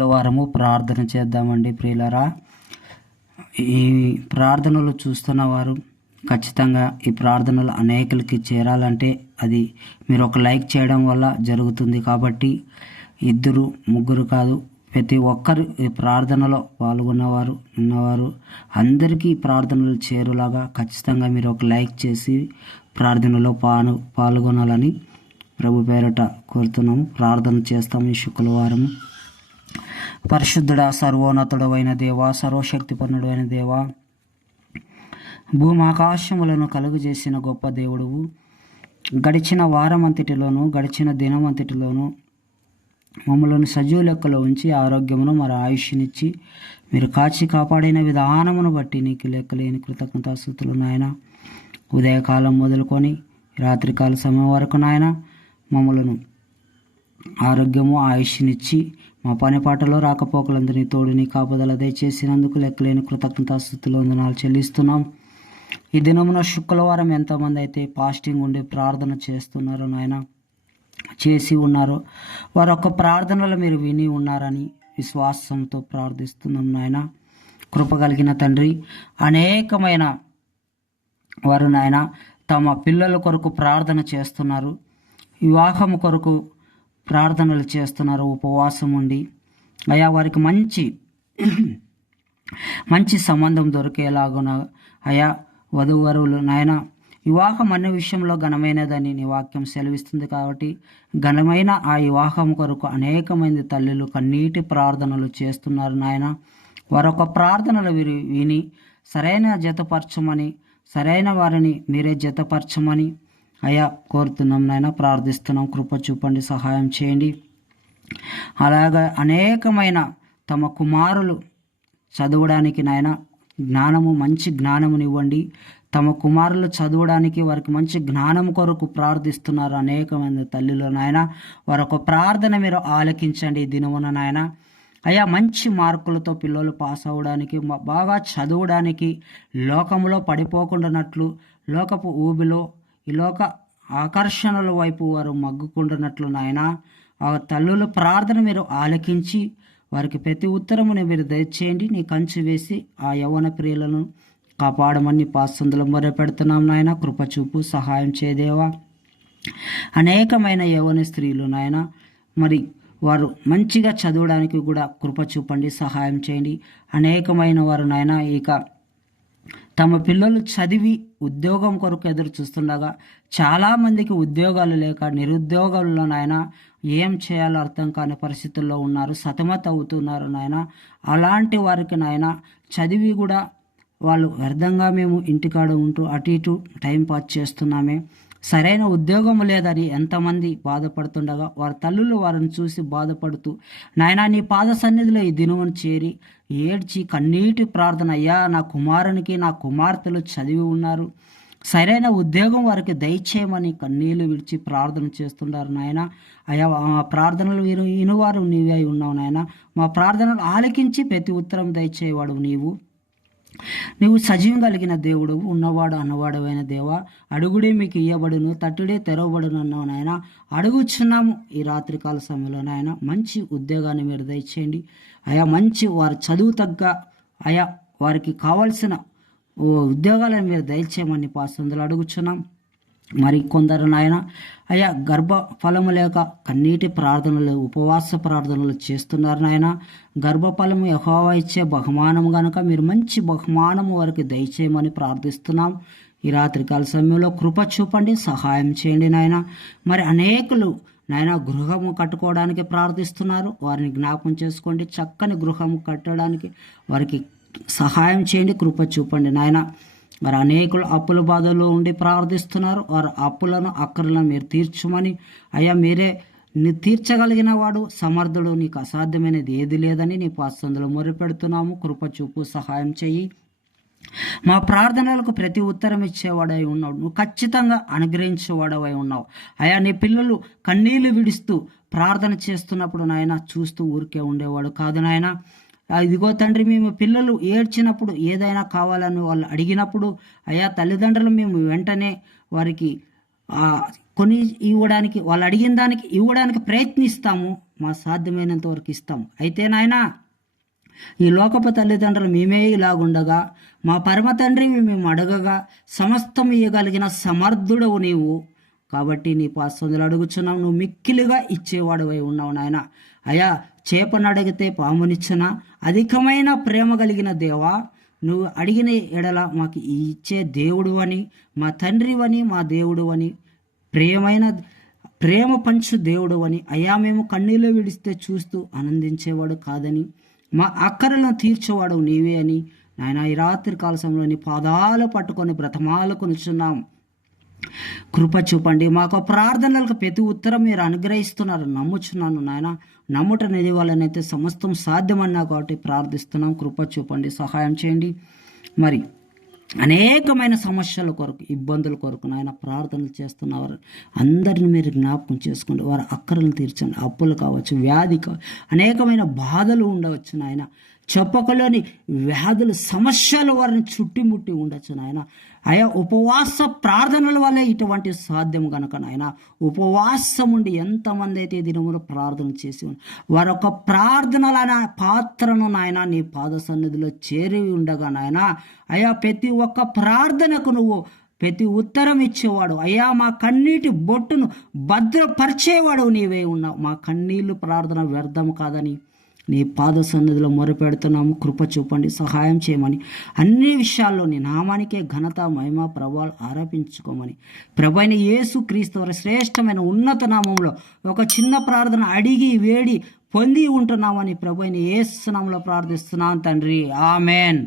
శుక్రవారము ప్రార్థన చేద్దామండి ప్రియులరా. ఈ ప్రార్థనలు చూస్తున్న వారు ఖచ్చితంగా ఈ ప్రార్థనలు అనేకులకి చేరాలంటే అది మీరు ఒక లైక్ చేయడం వల్ల జరుగుతుంది. కాబట్టి ఇద్దరు ముగ్గురు కాదు, ప్రతి ఒక్కరు ఈ ప్రార్థనలో పాల్గొన్నవారు ఉన్నవారు అందరికీ ఈ ప్రార్థనలు చేరులాగా ఖచ్చితంగా మీరు ఒక లైక్ చేసి ప్రార్థనలో పాల్గొనాలని ప్రభు పేరట కోరుతున్నాము. ప్రార్థన చేస్తాము ఈ శుక్రవారము. పరిశుద్ధుడా, సర్వోన్నతుడు అయిన దేవా, సర్వశక్తిపూర్ణుడు అయిన దేవా, భూమాకాశములను కలుగు చేసిన గొప్ప దేవుడువు, గడిచిన వారమంతటిలోనూ గడిచిన దినమంతటిలోనూ మమ్మలను సజీవ లెక్కలో ఉంచి ఆరోగ్యమును మరి ఆయుష్నిచ్చి మీరు కాచి కాపాడిన విధానమును బట్టి నీకు లెక్కలేని కృతజ్ఞతాస్తుతులు నాయన. ఉదయకాలం మొదలుకొని రాత్రికాల సమయం వరకు నాయన మమ్మలను ఆరోగ్యము ఆయుష్నిచ్చి మా పని పాటలో రాకపోకలందరినీ తోడు నీ కాపుదల దయచేసినందుకు లెక్కలేని కృతజ్ఞతాస్తుతులు వందనాలు చెల్లిస్తున్నాం. ఈ దినమున శుక్రవారం ఎంతమంది అయితే ఫాస్టింగ్ ఉండి ప్రార్థన చేస్తున్నారో నాయన, చేసి ఉన్నారో వారి యొక్క ప్రార్థనలు మీరు విని ఉన్నారని విశ్వాసంతో ప్రార్థిస్తున్నాం నాయన. కృప కలిగిన తండ్రి, అనేకమైన వారు నాయన తమ పిల్లల కొరకు ప్రార్థన చేస్తున్నారు, వివాహం కొరకు ప్రార్థనలు చేస్తున్నారు, ఉపవాసం ఉండి అయా వారికి మంచి సంబంధం దొరికేలాగున అయా వధూవరులు నాయన, వివాహం అనే విషయంలో ఘనమైనదని నీ వాక్యం సెలవిస్తుంది. కాబట్టి ఘనమైన ఆ వివాహం కొరకు అనేకమంది తల్లులు కన్నీటి ప్రార్థనలు చేస్తున్నారు నాయన. వారొక ప్రార్థనలు విని సరైన జతపరచమని, సరైన వారిని మీరే జతపరచమని అయా కోరుతున్నాం నాయన, ప్రార్థిస్తున్నాం. కృప చూపండి, సహాయం చేయండి. అలాగా అనేకమైన తమ కుమారులు చదవడానికి నాయన జ్ఞానము, మంచి జ్ఞానమునివ్వండి. తమ కుమారులు చదవడానికి వారికి మంచి జ్ఞానం కొరకు ప్రార్థిస్తున్నారు అనేకమంది తల్లులు నాయన. వారొక ప్రార్థన మీరు ఆలకించండి ఈ దినమున నాయన. అయ్యా మంచి మార్కులతో పిల్లలు పాస్ అవ్వడానికి, బాగా చదవడానికి, లోకంలో పడిపోకుండానట్లు, లోకపు ఊబిలో ఈ లోక ఆకర్షణల వైపు వారు మగ్గుకుంటున్నట్లు నాయన, ఆ తల్లుల ప్రార్థన మీరు ఆలకించి వారికి ప్రతి ఉత్తరముని మీరు దయచేయండి. నీ కంచి వేసి ఆ యవ్వన ప్రియులను కాపాడమని పాస్తుందులు మొరపెడుతున్నాం నాయన. కృపచూపు, సహాయం చేయదేవా. అనేకమైన యవ్వన స్త్రీలు నాయన, మరి వారు మంచిగా చదవడానికి కూడా కృప చూపండి, సహాయం చేయండి. అనేకమైన వారు నాయన ఇక తమ పిల్లలు చదివి ఉద్యోగం కొరకు ఎదురు చూస్తుండగా చాలామందికి ఉద్యోగాలు లేక నిరుద్యోగాల్లో నాయన ఏం చేయాలో అర్థం కాని పరిస్థితుల్లో ఉన్నారు, సతమత అవుతున్నారు నాయన. అలాంటి వారికి నాయన చదివి కూడా వాళ్ళు వ్యర్థంగా మేము ఇంటికాడ ఉంటూ అటు ఇటు టైం పాస్ చేస్తున్నామే, సరైన ఉద్యోగం లేదని ఎంతమంది బాధపడుతుండగా వారి తల్లులు వారిని చూసి బాధపడుతూ నాయన నీ పాద సన్నిధిలో ఈ దినమును చేరి ఏడ్చి కన్నీటి ప్రార్థన, అయ్యా నా కుమారునికి నా కుమార్తెలు చదివి ఉన్నారు, సరైన ఉద్యోగం వారికి దయచేయమని కన్నీళ్లు విడిచి ప్రార్థన చేస్తున్నారు నాయన. అయ్యా మా ప్రార్థనలు వినువారు నీవే ఉన్నావు నాయన. మా ప్రార్థనలు ఆలకించి ప్రతి ఉత్తరం దయచేవాడు నీవు సజీవం కలిగిన దేవుడు, ఉన్నవాడు అన్నవాడవైన దేవా. అడుగుడే మీకు ఇయ్యబడును, తట్టుడే తెరవబడును అన్నావు నాయన. అడుగుచున్నాము ఈ రాత్రికాల సమయంలో నాయన, మంచి ఉద్యోగాన్ని మీరు దయచేయండి అయా. మంచి వారి చదువు తగ్గ అయా వారికి కావలసిన ఉద్యోగాలను మీరు దయచేయమని పాస్తుందులు అడుగుచున్నాం. మరి కొందరు నాయన అయ్యా గర్భ ఫలము లేక కన్నీటి ప్రార్థనలు, ఉపవాస ప్రార్థనలు చేస్తున్నారు నాయన. గర్భఫలము యెహోవా ఇచ్చే బహుమానం కనుక మీరు మంచి బహుమానము వారికి దయచేయమని ప్రార్థిస్తున్నాం. ఈ రాత్రికాల సమయంలో కృప చూపండి, సహాయం చేయండి నాయన. మరి అనేకులు నాయన గృహము కట్టుకోవడానికి ప్రార్థిస్తున్నారు, వారిని జ్ఞాపకం చేసుకోండి. చక్కని గృహము కట్టడానికి వారికి సహాయం చేయండి, కృప చూపండి నాయన. మరి అనేకులు అప్పుల బాధలో ఉండి ప్రార్థిస్తున్నారు, వారు అప్పులను అక్కర్లను మీరు తీర్చమని అయ్యా. మీరే తీర్చగలిగిన వాడు, సమర్థుడు, నీకు అసాధ్యమైనది ఏది లేదని నీ పాస్తందులో మొరపెడుతున్నాము. కృప చూపు, సహాయం చెయ్యి. మా ప్రార్థనలకు ప్రతి ఉత్తరం ఇచ్చేవాడై ఉన్నావు, నువ్వు ఖచ్చితంగా అనుగ్రహించేవాడవై ఉన్నావు అయ్యా. నీ పిల్లలు కన్నీళ్లు విడుస్తూ ప్రార్థన చేస్తున్నప్పుడు నాయన చూస్తూ ఊరికే ఉండేవాడు కాదు నాయన. ఇదిగో తండ్రి, మేము పిల్లలు ఏడ్చినప్పుడు ఏదైనా కావాలని వాళ్ళు అడిగినప్పుడు అయ్యా తల్లిదండ్రులు మేము వెంటనే వారికి కొని ఇవ్వడానికి, వాళ్ళు అడిగిన దానికి ఇవ్వడానికి ప్రయత్నిస్తాము. మా సాధ్యమైనంత వరకు ఇస్తాం. అయితే నాయనా ఈ లోకపు తల్లిదండ్రులు మేమే ఇలాగుండగా మా పరమ తండ్రి మేము అడగగా సమస్తం ఇయ్యగలిగిన సమర్థుడవు నీవు. కాబట్టి నీ పాసందులు అడుగుచున్నావు, నువ్వు మిక్కిలిగా ఇచ్చేవాడువై ఉన్నావు నాయన. అయా చేపను అడిగితే పామునిచ్చిన అధికమైన ప్రేమ కలిగిన దేవా, నువ్వు అడిగిన ఎడల మాకు ఇచ్చే దేవుడు అని, మా తండ్రివని, మా దేవుడు అని, ప్రేమ పంచు దేవుడు అని. అయా మేము కన్నీళ్ళు విడిస్తే చూస్తూ ఆనందించేవాడు కాదని, మా అక్కరలను తీర్చేవాడు నీవే అని నాయన ఈ రాత్రి కాల సమయంలో నీ పాదాలు పట్టుకొని బ్రతమాలకొనిచున్నాం. కృప చూపండి. మాకు ప్రార్థనలకు ప్రతి ఉత్తరం మీరు అనుగ్రహిస్తున్నారు నమ్ముచున్నాను నాయన. నమ్ముట నిధి వల్లనైతే సమస్తం సాధ్యమన్నా కాబట్టి ప్రార్థిస్తున్నాం. కృప చూపండి, సహాయం చేయండి. మరి అనేకమైన సమస్యల కొరకు, ఇబ్బందుల కొరకు నాయన ప్రార్థనలు చేస్తున్నవారు అందరిని మీరు జ్ఞాపకం చేసుకోండి. వారి అక్కరలను తీర్చండి. అప్పులు కావచ్చు, వ్యాధి అనేకమైన బాధలు ఉండవచ్చు నాయన. చెప్పకలేని వ్యాధులు, సమస్యలు వారిని చుట్టుముట్టి ఉండొచ్చు నాయన. అయా ఉపవాస ప్రార్థనల వల్లే ఇటువంటి సాధ్యం కనుక నాయన, ఉపవాసం ఉండి ఎంతమంది అయితే దినములు ప్రార్థన చేసి వారి యొక్క ప్రార్థనల పాత్రను నాయన నీ పాద సన్నిధిలో చేరి ఉండగా నాయన, అయా ప్రతి ఒక్క ప్రార్థనకు నువ్వు ప్రతి ఉత్తరం ఇచ్చేవాడు. అయ్యా మా కన్నీటి బొట్టును భద్రపరిచేవాడు నీవే ఉన్నావు. మా కన్నీళ్ళు ప్రార్థన వ్యర్థం కాదని నీ పాద సన్నిధిలో మొరపెడుతున్నాము. కృప చూపండి, సహాయం చేయమని, అన్ని విషయాల్లో నీ నామానికే ఘనత, మహిమ, ప్రభావాలు ఆరోపించుకోమని ప్రభువైన యేసు క్రీస్తు వారి శ్రేష్టమైన ఉన్నత నామంలో ఒక చిన్న ప్రార్థన అడిగి వేడి పొంది ఉంటున్నామని ప్రభువైన యేసు నామంలో ప్రార్థిస్తున్నాం తండ్రి. ఆమెన్.